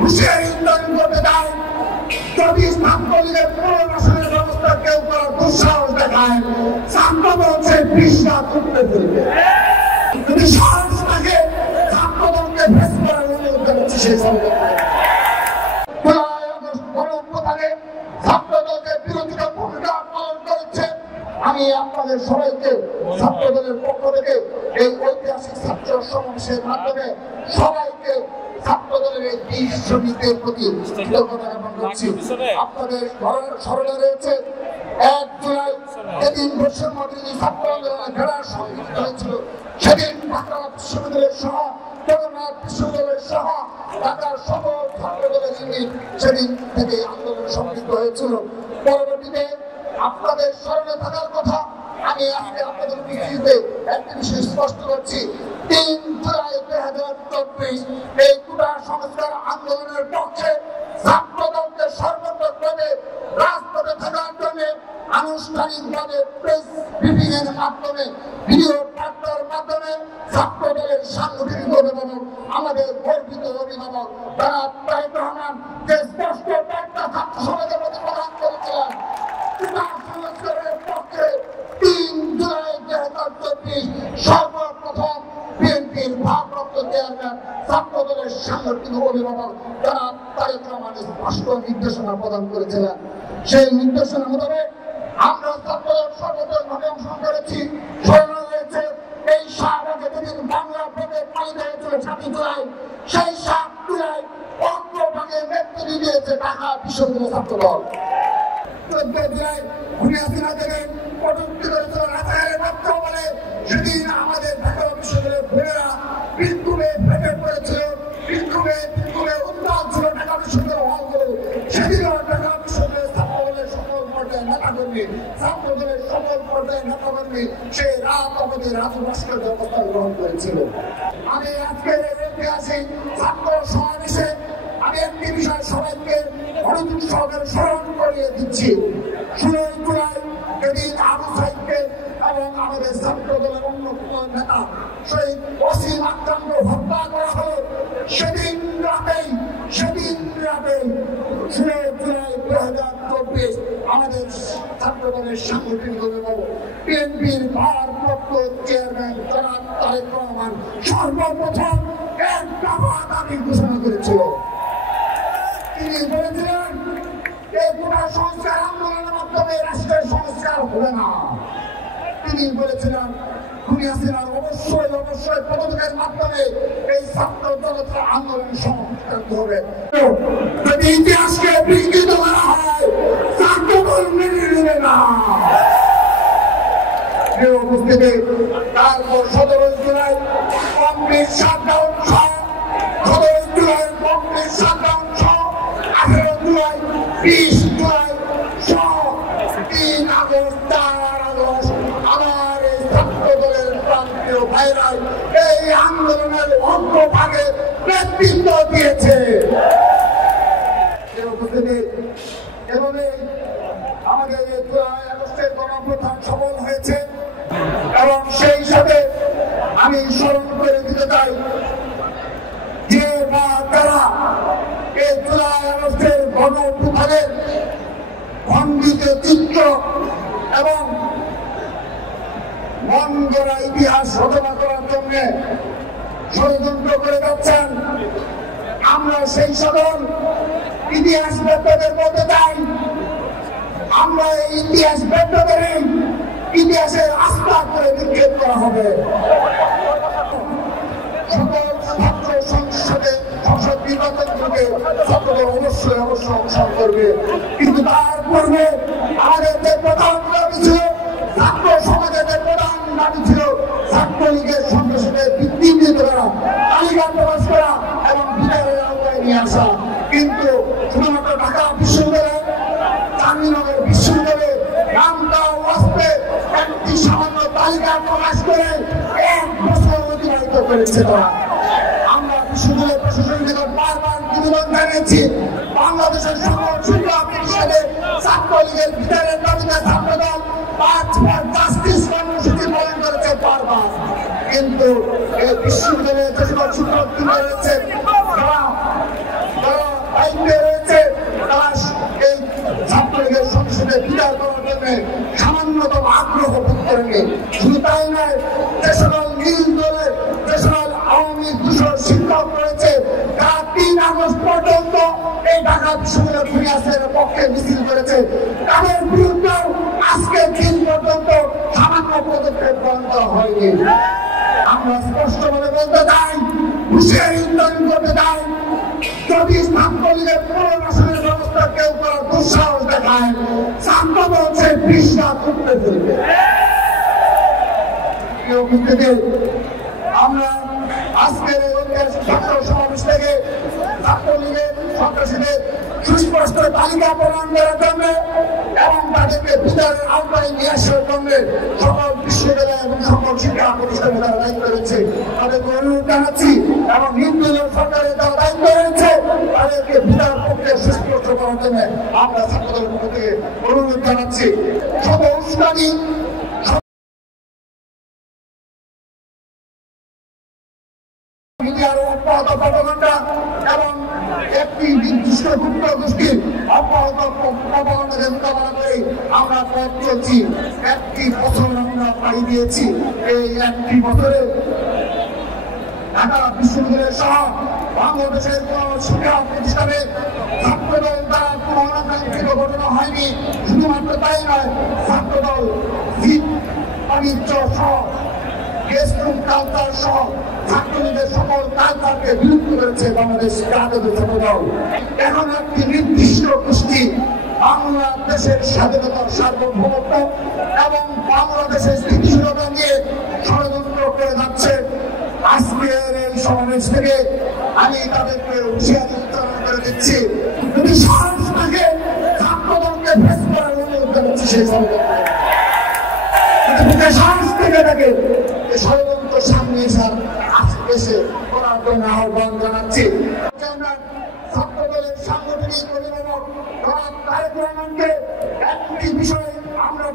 হুঁশিয়ারি উচ্চারণ করতে চাই, যদি ছাত্রলীগের পুনর্বাসনের ব্যবস্থা কেউ করার দুঃসাহস দেখায়, ছাত্রদল সেই বিষটা তুলতে ফেলবে। যদি সাহস থাকে ছাত্রদলকে ফেস করার অনুরোধ জানাচ্ছি। সেই সঙ্গে ছাত্রদলকে বিরোধিতা ভূমিকা পালন করেছে। আমি আপনাদের সবাইকে ছাত্রদলের পক্ষ থেকে এই ঐতিহাসিক ছাত্র সমাবেশের মাধ্যমে সবাইকে ছাত্রদলের এই 20 শহীদের প্রতি কৃতজ্ঞতা জ্ঞাপন করছি। আপনাদের স্মরণে রয়েছে 1 জুলাই যেদিন বৈষম্যবিরোধী ছাত্র আন্দোলনের ঘেরার সংঘটিত হয়েছিল, সেদিন ঢাকা বিশ্ববিদ্যালয়ের সহ জগন্নাথ বিশ্ববিদ্যালয়ের সহ ঢাকার সকল ছাত্রদলের ইউনিট সেদিন থেকে আন্দোলন সংঘটিত হয়েছিল। পরবর্তীতে আপনাদের স্মরণে থাকার কথা আমি আজকে আপনাদের বিরুদ্ধে একটি বিষয় স্পষ্ট করছি। 3 জুলাই 2024 এই কোটা সংস্কার আন্দোলনের পক্ষে ছাত্রদলকে সর্বত্রভাবে রাজপথে থাকার জন্য আনুষ্ঠানিকভাবে প্রেস ব্রিফিং এর মাধ্যমে, ভিডিও বার্তার মাধ্যমে ছাত্রদলের সাংগঠনিক অভিভাবক, আমাদের গর্বিত অভিভাবক জনাব তারেক রহমান যে স্পষ্ট বার্তা ছাত্র সমাজের মধ্যে প্রদান করেছিলেন, কোটা সংস্কারের পক্ষে 3 জুলাই 2024 সর্বপ্রথম বিএনপির ভারপ্রাপ্ত চেয়ারম্যান ছাত্রদলের সাংগঠনিক অভিভাবক জনাব তারেক রহমান স্পষ্ট নির্দেশনা প্রদান করেছিলেন। সেই নির্দেশনা মোতাবেক আমরা ছাত্রদল সর্বতভাবে অংশগ্রহণ করেছি। স্মরণে রয়েছে এই 7 আগে যেদিন বাংলা ভোটে পালিত হয়েছিল 7 জুলাই, সেই 7 জুলাই অগ্রভাগে নেতৃত্ব দিয়েছে ঢাকা বিশ্ববিদ্যালয় ছাত্রদল। 14 জুলাই খুনিয়াসিনা থেকে কটূক্তি করেছিল রাজাকারের মাত্র বলে, সেদিন আমাদের ঢাকা বিশ্ববিদ্যালয়ের বোনেরা বিক্ষোভে ফেটে পড়েছিল, বিক্ষোভে উত্তাল ছিল ঢাকা বিশ্ববিদ্যালয় হলগুলো। সেদিনও ঢাকা বিশ্ববিদ্যালয়ের ছাত্রদলের সকল পর্যায়ের নেতাকর্মী, ছাত্রদলের সকল পর্যায়ের নেতাকর্মী সেই রাত অবধি রাজভাস্কর্য অবস্থান গ্রহণ করেছিল। আমি আজকের ঐতিহাসিক ছাত্র সমাবেশে আমি একটি বিষয় সবাইকে মনোযোগ সহকারে স্মরণ করিয়ে দিচ্ছি। 16 জুলাই যেদিন আবু সাইদকে এবং আমাদের ছাত্রদলের অন্য নেতা শহীদ ওসিম আকরামকে হত্যা করা হলো, সেদিন রাতেই 16 জুলাই 2024 আমাদের ছাত্রদলের সাংগঠনিক অভিভাবক বিএনপির ভারপ্রাপ্ত চেয়ারম্যান জনাব তারেক রহমান সর্বপ্রথম এক দফা দাবি ঘোষণা করেছিল। তিনি বলেছিলেন এই কোটা সংস্কার আন্দোলনের মাধ্যমে রাষ্ট্রের সংস্কার হবে না। তিনি বলেছিলেন খুনিয়াসিনার অবশ্যই পদত্যাগের মাধ্যমে এই ছাত্র জনতার আন্দোলন সংস্কার হবে। যদি ইতিহাসকে বিকৃত করা হয় ছাত্রদল মেনে নেবে না। উপস্থিতি তারপর 17 জুলাই কমপ্লিট শাটডাউন সহ 17 জুলাই কমপ্লিট শাটডাউন সহ 18 জুলাই 20 জুলাই সহ 3 আগস্ট 4 আগস্ট আমার এই ছাত্রদলের প্রান্তীয় ভাইরা এই আন্দোলনের অগ্রভাগে নেতৃত্ব দিয়েছে। উপস্থিতি এভাবে আমাদের এই 2 আগস্টের গণঅভ্যুত্থান সফল হয়েছে এবং সেই সাথে আমি স্মরণ করে দিতে চাই যে বা তারা এই 2 আগস্টের গণঅভ্যুত্থানের খণ্ডিত চিত্র এবং মন গড়া ইতিহাস রচনা করার জন্য ষড়যন্ত্র করে যাচ্ছেন। আমরা সেই সকল ইতিহাস বেত্তাদের বলতে চাই, আমরা এই ইতিহাস বেত্তাদের ইতিহাসের আস্থা করে নিক্ষেপ করা হবে। সকল ছাত্র সংসদে সংসদ নির্বাচন থেকে ছাত্রদের অবশ্যই অংশগ্রহণ করবে, কিন্তু তার পূর্বে আমাদের যে প্রধান দাবি ছিল, ছাত্র সমাজের যে প্রধান দাবি ছিল ছাত্রলীগের সংগঠনের ভিত্তি করা, তালিকা প্রকাশ করা এবং বিচারের আওতায় নিয়ে আসা। কিন্তু শুধুমাত্র ঢাকা বিশ্ববিদ্যালয়, জাহাঙ্গীরনগর বিশ্ববিদ্যালয়ে নামটা ওয়াস্তে একটি সামান্য তালিকা প্রকাশ করে 1 বছর অতিবাহিত করেছে তারা। আমরা বিশ্ববিদ্যালয় প্রশাসনের নিকট বারবার নিবেদন জানিয়েছি, বাংলাদেশের সকল শিক্ষা প্রতিষ্ঠানে ছাত্রলীগের বিচারের দাবিতে ছাত্রদল 5 জাস্টিস কর্মসূচি পালন করেছে বারবার, কিন্তু এই বিশ্ববিদ্যালয়ে যে সকল শিক্ষক রয়েছে তারা বিচার করার জন্য সামান্যতম আগ্রহ বোধ করেননি। শুধু তাই নয়, যে সকল নীল দলের যে সকল আওয়ামী দূষণ শিক্ষক রয়েছে তারা 3 আগস্ট পর্যন্ত এই ঢাকা বিশ্ববিদ্যালয় ফিরিয়াসের পক্ষে মিছিল করেছে, তাদের বিরুদ্ধে আজকে দিন পর্যন্ত সামান্য পদক্ষেপ গ্রহণ করা হয়নি। আমরা স্পষ্টভাবে বলতে চাই, হুঁশিয়ারি উচ্চারণ করতে চাই, যদি ছাত্রলীগের পুনর্বাসনের ব্যবস্থা কেউ করার দুঃসাহস দেখায়, ছাত্র বলছে বিষটা তুলতে ফেলবে। আমরা আজকের এই ঐতিহাসিক ছাত্র সমাবেশ থেকে ছাত্রলীগের সন্ত্রাসীদের সুস্পষ্ট তালিকা প্রদান করার জন্য এবং তাদেরকে বিচারের আওতায় নিয়ে আসার জন্য সকল বিশ্ববিদ্যালয় এবং সকল শিক্ষা প্রতিষ্ঠানে যারা দায়িত্ব রয়েছে তাদেরকে অনুরোধ জানাচ্ছি এবং নির্দলীয় সরকারের যারা দায়িত্ব রয়েছে তাদেরকে বিচার প্রক্রিয়া সুস্পষ্ট করার জন্য আমরা ছাত্রদের পক্ষ থেকে অনুরোধ জানাচ্ছি। শত উস্কানি মিডিয়ার অব্যাহত প্রপাগান্ডা এবং একটি নির্দিষ্ট গুপ্ত গোষ্ঠীর অব্যাহত প্রপাগান্ডাকে মোকাবেলা করে আমরা পথ চলছি। 1টি বছর আমরা পাড়ি দিয়েছি। এই 1টি বছরে ঢাকা বিশ্ববিদ্যালয় সহ বাংলাদেশের কোন শিক্ষা প্রতিষ্ঠানে ছাত্রদল দ্বারা কোন অনাকাঙ্ক্ষিত ঘটনা হয়নি। শুধুমাত্র তাই নয়, ছাত্রদল বাণিজ্য সহ গেস্টরুম কালচার সহ ছাত্রলীগের সকল কালচারকে বিলুপ্ত করেছে বাংলাদেশ জাতীয় ছাত্রদল। এখন একটি নির্দিষ্ট গোষ্ঠী বাংলাদেশের স্বাধীনতার সার্বভৌমত্ব এবং বাংলাদেশের স্থিতিশীলতা নিয়ে ষড়যন্ত্র করে যাচ্ছে। আজকের এই সমাবেশ থেকে আমি তাদেরকে হুঁশিয়ারি উচ্চারণ করে দিচ্ছি, যদি সাহস থাকে ছাত্রদলকে ফেস করার অনুরোধ জানাচ্ছি। সেই ষড়যন্ত্র সাহস থেকে থাকে এই ষড়যন্ত্র সামনে এসে করার জন্য আহ্বান জানাচ্ছি। ছাত্রদলের সাংগঠনিক অভিভাবক তারেক রহমানকে একটি বিষয় আমরা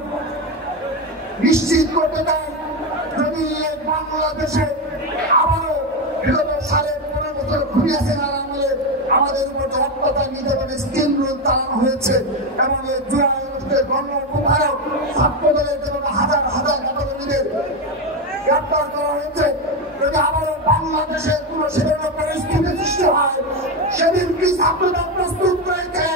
নিশ্চিত করতে চাই, যদি বাংলাদেশে আবারও বিগত সালে 15 বছর ঘুরে আসেন আর আমাদের উপর যে অত্যাচার নির্যাতনের স্টিল রুল চালানো হয়েছে এবং এই জুলাই আগস্টের গণঅভ্যুত্থানেও ছাত্রদলের যেভাবে হাজার হাজার নেতাকর্মীদের গ্রেপ্তার করা হয়েছে, যদি আবারও বাংলাদেশে কোন সেরকম পরিস্থিতি সৃষ্টি হয় সেদিন কি ছাত্রদল প্রস্তুত রয়েছে?